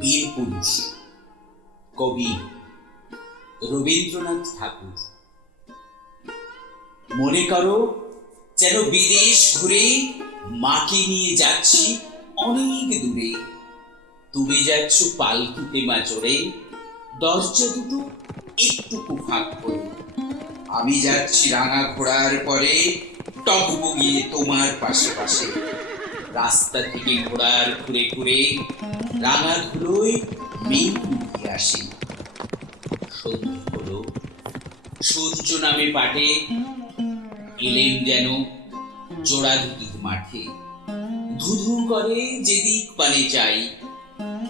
বীর পুরুষ, কবি রবীন্দ্রনাথ ঠাকুর। মনে করো যেন বিদেশ ঘুরে মাকে নিয়ে যাচ্ছি অনেক দূরে। তুমি যাচ্ছ পালকিতে মা চড়ে দরজা দুটো একটু ফাঁক করে। আমি যাচ্ছি রাঙা ঘোড়ার পরে টকবগিয়ে তোমার পাশে পাশে। রাস্তা থেকে ঘোড়ার ঘুরে ঘুরে রাঙা ধুলোয় মেঘ উঠে আসি। সন্ধে হলো। সূর্য নামে পাটে, এলেন যেন জোড়া জোড়াধুতির মাঠে। ধুধু করে যেদিক পানে চাই,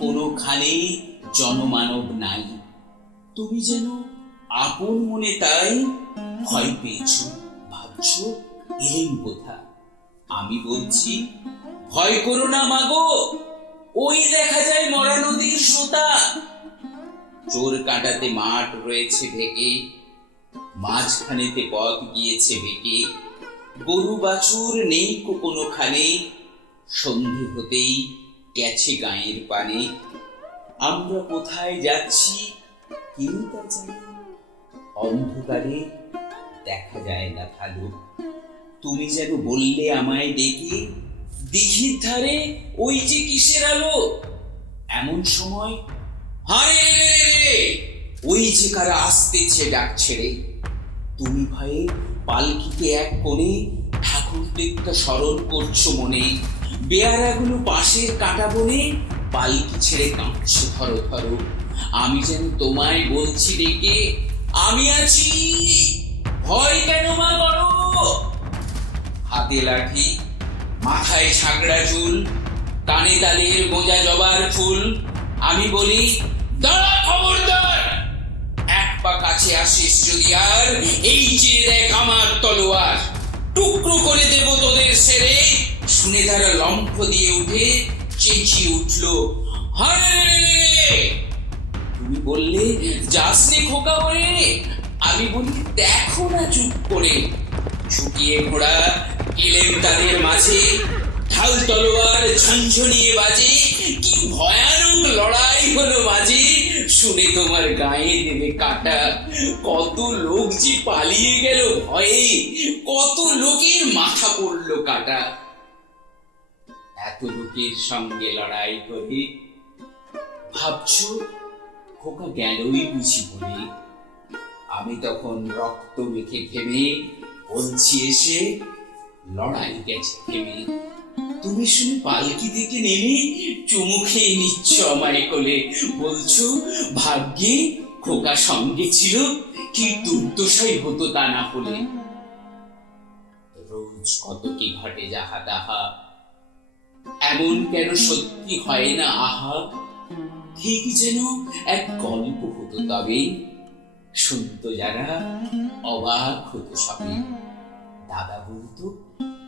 কোনোখানে জনমানব নাই। তুমি যেন আপন মনে তাই ভয় পেয়েছ, ভাবছ, এলেন কোথা? আমি বলছি, ভয় করো না, মাগো! ওই দেখা যায় মরা নদীর সোতা। চোর কাটাতে মাঠ রয়েছে ঢেকে, মাঝখানেতে পথ গিয়েছে বেঁকে। গরু বাছুর নেই কো কোনোখানে, সন্ধে হতেই গেছে গায়ের পানে। আমরা কোথায় যাচ্ছি, কেউ তা অন্ধকারে দেখা যায় না ভালো। তুমি যেন বললে আমায় ডেকে দিঘির ধারে ওই যে কিসের আলো? এমন সময় হারে ওই যে কারা আসতেছে ডাক ছেড়ে। তুমি ভয়ে পালকিতে এক কোণে ঠাকুর দেখতে স্মরণ করছ মনে। বেয়ারাগুলো পাশের কাটা বনে পালকি ছেড়ে কাঁদছো ধরো ধরো। আমি যেন তোমায় বলছি ডেকে, আমি আছি। ভয় কেন মা করো? হাতে লাঠি মাথায় ছাগড়া চুল কানে তালের গোঁজা জবার ফুল। আমি বলি এক পা কাছে আসিস যদি আর, এই যে দেখ আমার তলোয়ার। টুকরো করে দেব তোদের সেরে। শুনে তারা লম্ফ দিয়ে উঠে চেঁচিয়ে উঠল, হায় তুমি বললে যাসনে খোকা বলে আমি বলি, দেখো না চুপ করে। ছুটিয়ে ঘোড়া এলেন তাদের মাঝে। ঢাল তলোয়ার ঝনঝনিয়ে বাজে। কি ভয়ানক লড়াই হলো মাঝে। শুনে তোমার গায়ে দেবে কাটা। কত লোক যে পালিয়ে গেল ভয়ে। কত লোকের মাথা পড়ল কাটা। এত লোকের সঙ্গে লড়াই করে। ভাবছ, খোকা গেলই বুঝি বলে। আমি তখন রক্ত মেখে ঘেমে বলছি এসে লড়াই গেছে থেমে তুমি শুনে পালকি থেকে নেমে চুমু খেয়ে নিচ্ছ আমায় কোলে। বলছো, ভাগ্যে খোকা সঙ্গে ছিল, কি দুর্দশাই হতো তা না হলে রোজ কত কি ঘটে যাহা তাহা। এমন কেন সত্যি হয় না আহা। ঠিক যেন এক গল্প হতো তবে। শুনতো যারা, অবাক হতো সবে। দাদা বলতো